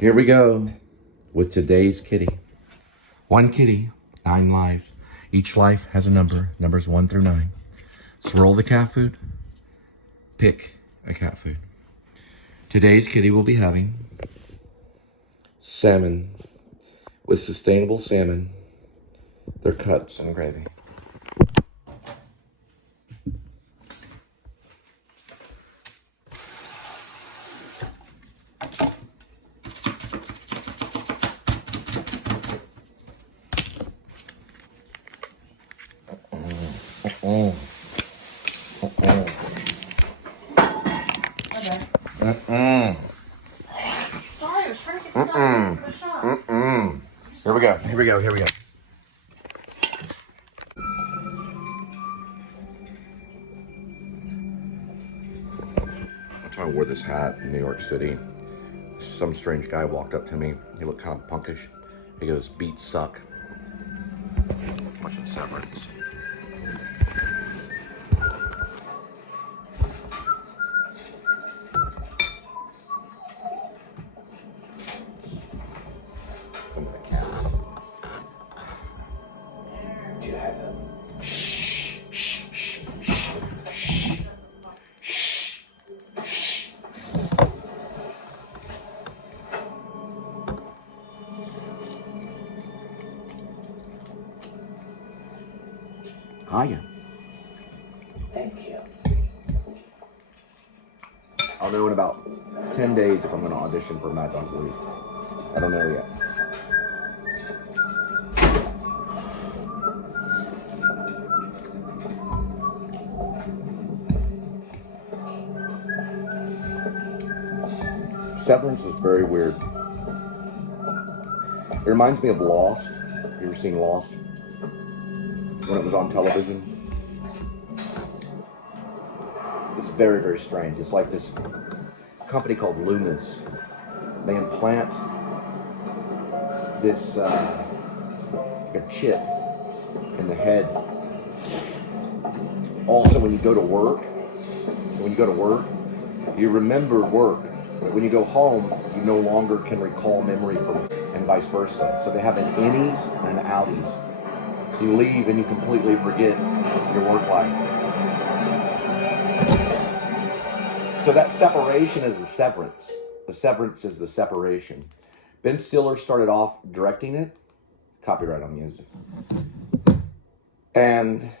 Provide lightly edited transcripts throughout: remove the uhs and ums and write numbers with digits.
Here we go with today's kitty. One kitty, 9 lives. Each life has a number, numbers 1 through 9. So roll the cat food, pick a cat food. Today's kitty will be having salmon with sustainable salmon. They're cuts and gravy. Okay. Sorry, I was trying to get this out for the shot. Here we go, here we go, here we go. One time I wore this hat in New York City. Some strange guy walked up to me. He looked kind of punkish. He goes, "Beats suck." Watching Severance. Come with the cat. Do you have a shh, shh, shh, shh, shh, shh, shh. Hiya. Thank you. I'll know in about 10 days if I'm going to audition for Mad Dog Blues. I don't know yet. Severance is very weird. It reminds me of Lost. You ever seen Lost? When it was on television? It's very, very strange. It's like this company called Loomis. They implant this like a chip in the head. Also, when you go to work, you remember work. But when you go home, you no longer can recall memory from, and vice versa. So they have an innies and an outies. So you leave and you completely forget your work life. So that separation is the severance. The severance is the separation. Ben Stiller started off directing it. Copyright on music. And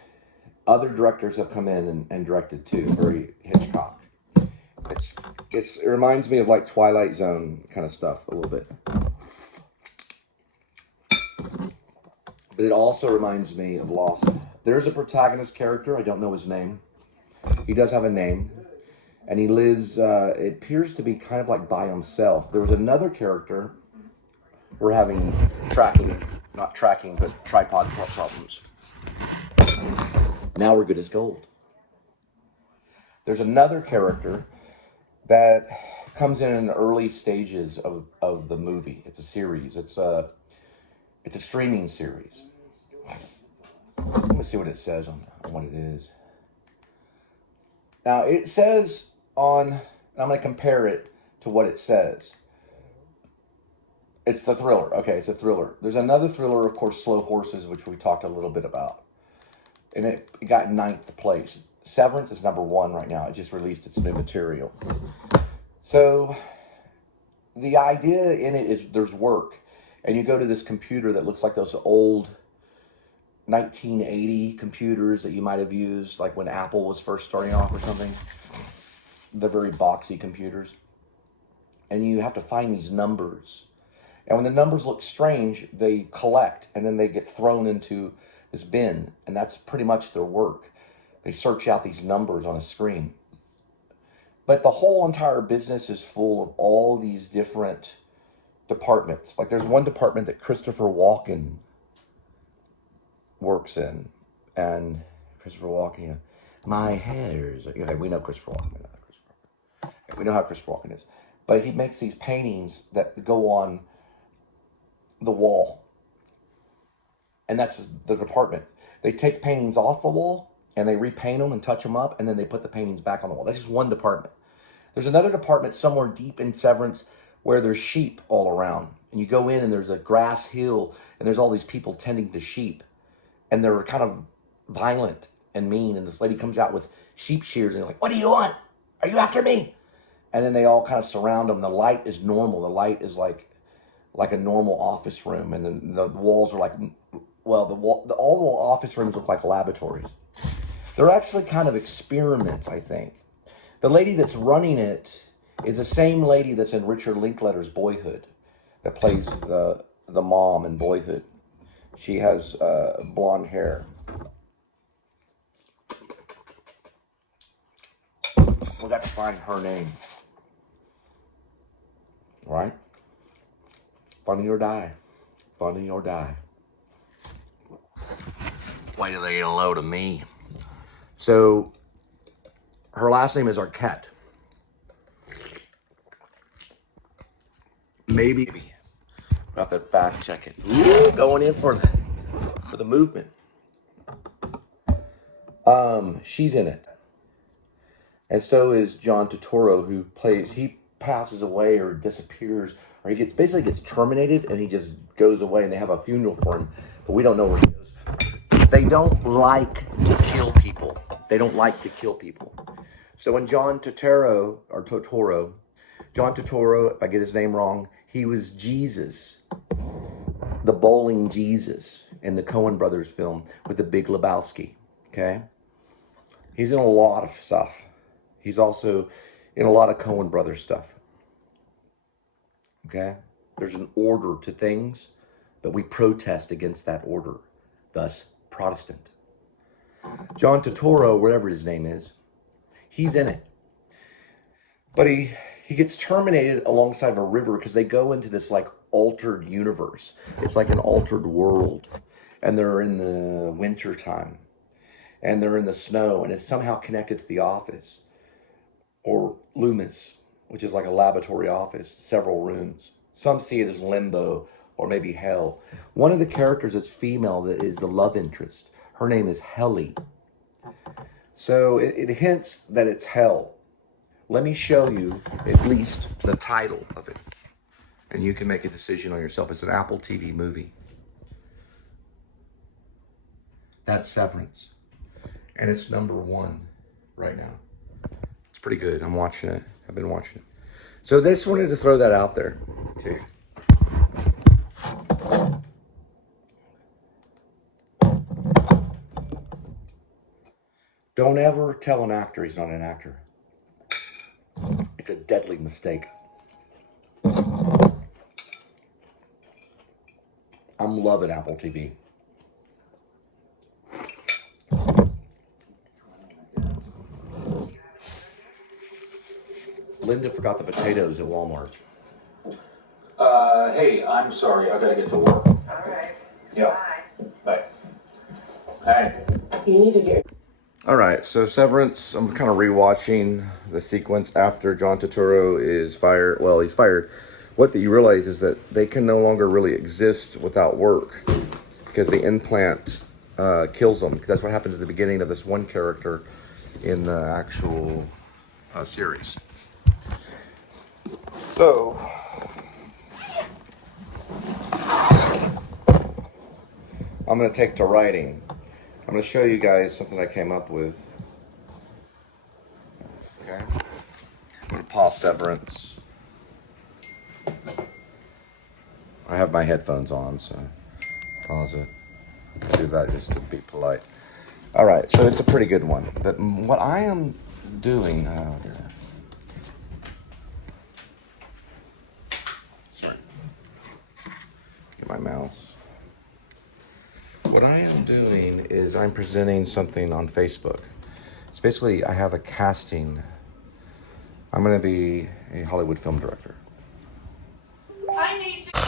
other directors have come in and directed too. Very Hitchcock. It reminds me of like Twilight Zone kind of stuff a little bit. But it also reminds me of Lost. There's a protagonist character. I don't know his name. He does have a name. And he lives, it appears to be kind of like by himself. There was another character. We're having not tracking, but tripod problems. Now we're good as gold. There's another character that comes in the early stages of the movie. It's a series. It's a streaming series. Let me see what it says on what it is. Now it says on, and I'm going to compare it to what it says. It's the thriller. Okay, it's a thriller. There's another thriller, of course, Slow Horses, which we talked a little bit about. And it got 9th place. Severance is number 1 right now. It just released its new material. So the idea in it is there's work. And you go to this computer that looks like those old 1980 computers that you might have used, like when Apple was first starting off or something. The very boxy computers. And you have to find these numbers. And when the numbers look strange, they collect and then they get thrown into this bin. And that's pretty much their work. They search out these numbers on a screen. But the whole entire business is full of all these different departments. Like there's one department that Christopher Walken works in. And Christopher Walken, my hairs, we know Christopher Walken. We know how Christopher Walken is. But he makes these paintings that go on the wall. And that's the department. They take paintings off the wall and they repaint them and touch them up, and then they put the paintings back on the wall. That's just one department. There's another department somewhere deep in Severance where there's sheep all around. And you go in and there's a grass hill and there's all these people tending to sheep. And they're kind of violent and mean. And this lady comes out with sheep shears and they're like, what do you want? Are you after me? And then they all kind of surround them. The light is normal. The light is like a normal office room. And then the walls are like, well, all the office rooms look like laboratories. They're actually kind of experiments, I think. The lady that's running it is the same lady that's in Richard Linklater's Boyhood, that plays the mom in Boyhood. She has blonde hair. We got to find her name. Right? Funny or die. Funny or die. Wait till they get a load of me. So, her last name is Arquette. Maybe. We'll have to fact check it. Ooh, going in for the movement. She's in it. And so is John Turturro, who he passes away or disappears, or he basically gets terminated and he just goes away and they have a funeral for him, but we don't know where he goes. They don't like to kill people. They don't like to kill people. So when John Turturro, if I get his name wrong, he was Jesus, the bowling Jesus in the Coen Brothers film with the Big Lebowski, okay? He's in a lot of stuff. He's also in a lot of Coen Brothers stuff, okay? There's an order to things, but we protest against that order, thus Protestant. John Turturro, whatever his name is, he's in it. But he gets terminated alongside of a river because they go into this like altered universe. It's like an altered world. And they're in the winter time. And they're in the snow. And it's somehow connected to the office. Or Loomis, which is like a laboratory office. Several rooms. Some see it as limbo or maybe hell. One of the characters that's female that is the love interest. Her name is Helly. So it hints that it's hell. Let me show you at least the title of it. And you can make a decision on yourself. It's an Apple TV movie. That's Severance. And it's #1 right now. It's pretty good. I'm watching it. I've been watching it. So just wanted to throw that out there too. Don't ever tell an actor he's not an actor. It's a deadly mistake. I'm loving Apple TV. Linda forgot the potatoes at Walmart. Hey, I'm sorry. I gotta get to work. All right. Yeah. Bye. Hey. You need to get. All right, so Severance, I'm kind of rewatching the sequence after John Turturro is fired. Well, he's fired. What you realize is that they can no longer really exist without work because the implant kills them. Because that's what happens at the beginning of this one character in the actual series. So, I'm going to take to writing. I'm going to show you guys something I came up with. Okay. I'm going to pause Severance. I have my headphones on, so pause it. I do that just to be polite. All right, so it's a pretty good one. But what I am doing... sorry. Get my mouse. What I am doing is I'm presenting something on Facebook. It's basically, I have a casting. I'm going to be a Hollywood film director. I need to.